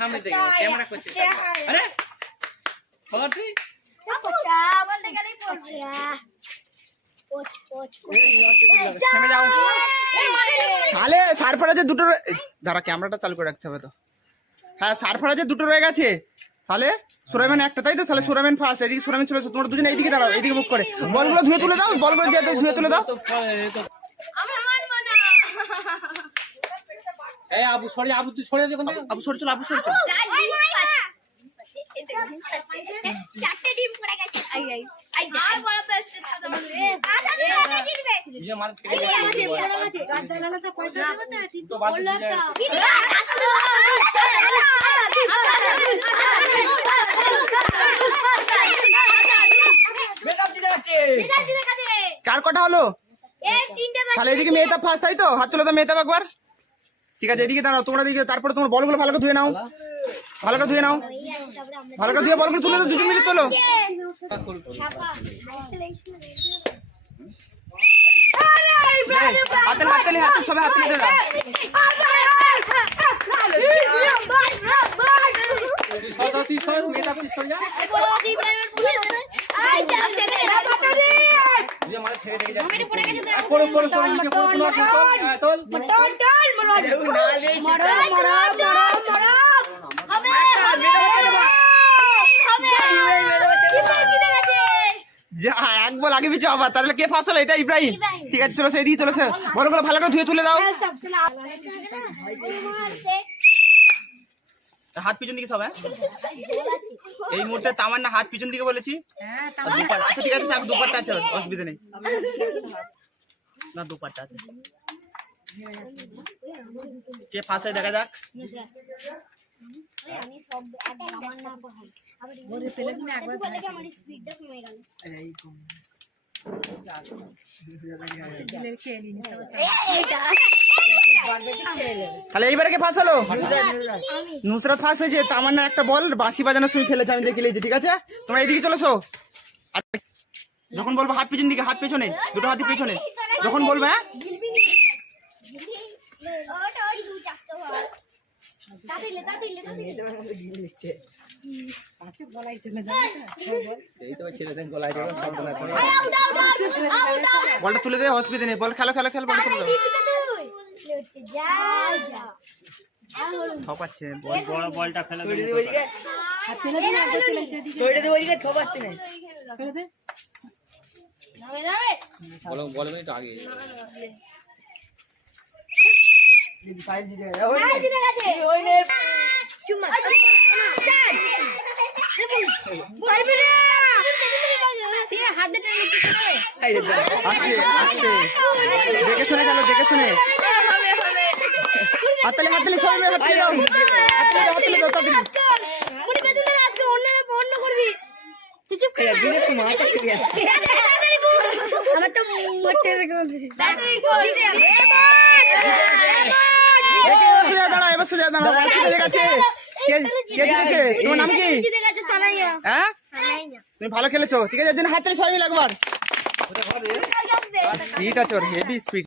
সামনে থেকে ক্যামেরা করছে আরে খবর তুই তাহলে সারফার আছে দুটো, দাঁড়া ক্যামেরাটা চালু করে রাখতে হবে তো। হ্যাঁ সারফার আছে দুটো রয়ে গেছে, তাহলে সুরাইমান একটা, তাই তো? তাহলে সুরাইমান ফার্স্ট, এদিকে সুরাইমান চলে এসো, তোমরা দুজনে এইদিকে দাঁড়াও, এইদিকে মুখ করে বলগুলো ধুয়ে তুলে দাও, বলগুলো দিয়ে ধুয়ে তুলে দাও। এই আবু সরি, আবু তুই সরে দেখুন, আবু সরে চলো, আবু সরে চলো। চারটে ডিম পড়ে গেছে। আর বড় তো এসছে সাদা মানে ये मार के চার জানালা তো পয়সা দেব না तो बात मेकअप দিতে যাচ্ছে কার কটা হলো? এই তিনটে তাহলে এদিকে মেয়েটা ফার্স্ট, তাই তো? হাত তুলে দাও মেয়েটা একবার। ঠিক আছে এদিকে দাঁড়াও তোমরা, দিকে তারপরে তোমার বলগুলো ভালো করে ধুয়ে নাও, ভালো করে ধুয়ে নাও, ভালো করে ধুয়ে বলগুলো তুলে দাও, দুজন মিলে তোলো। হাতে হাতে হাতে সবাই হাতে নিয়ে দাও। তুই সর মেকআপ তুই সর যা ये मार ছেড়ে ঢেকে যাচ্ছে পড়ো পড়ো পড়ো নিচে পড়ো তোল তোল যা এক বল আগে পিছু আবার, তাহলে কে ফার্স্ট হলো? এটা ইব্রাহিম। ঠিক আছে চলো সেই দিকে চলো, বলগুলো ভালো করে ধুয়ে তুলে দাও। হাত পিছন দিকে সবাই, এই মুহূর্তে তামান্না হাত পিছন দিকে বলেছি। আচ্ছা ঠিক আছে, দুপাট্টা আছে, অসুবিধা নেই, না দুপাট্টা আছে। কে ফার্স্ট হয় দেখা যাক। আমি সব আমার না হয় আবার ঘরে ফেলে দিলে একবার বলে কি আমার স্পিডটা কমে গেল। তাহলে এইবারে কে ফার্স্ট হলো? নুসরাত ফার্স্ট হয়েছে। তামান্না একটা বল বাঁশি বাজানোর সময় ফেলেছে, আমি দেখে নিয়েছি। ঠিক আছে তোমরা এইদিকে চলেছো, যখন বলবো হাত পিছন দিকে, হাত পেছনে, দুটো হাতই পেছনে যখন বলবে। হ্যাঁ ওটা ওই দু চাস্তো হয় তাতিলে আজকে গলায় চলে যাবে এই তো ছেলেদের গলায় যাবে সব গলায় চলে বলটা তুলে দে, অসুবিধা নেই, বল খেলো খেলো খেলো, বল তুলে দাও। যা থপাচ্ছে বড় বলটা ফেলে দে হাত ফেলে দিন আর চলে যেতে সইড়ে দে ওইদিকে থপাচ্ছে না ফেলে দে যাবে বলো বলো মিনিট আগে ফাইল দিতে জিতে গেছে ওই নে চুম্মা পারবি না তুই হাত দিয়ে নিচে করে আস্তে আস্তে, দেখে শুনে গেল, দেখে শুনে। হাততালি হাততালি সবাই মিলে হাততালি দাও, হাততালি দাও তাড়াতাড়ি। পুরি বেদনা আজকে অন্য করবি তুই চুপ করে দিনে তো মাথা খেয়ে আমার তো মরতে তাড়াতাড়ি কর দাঁড়া, এবার সোজা দাঁড়া, জিতে গেছে। কে জিতেছে? তোমার নাম কি? জিতে গেছে সানাইয়া হ্যাঁ সানাইয়া তুমি ভালো খেলেছো। ঠিক আছে, হাততালি সবাই মিলে একবার। স্পিড আছে ওর, হেভি স্পিড।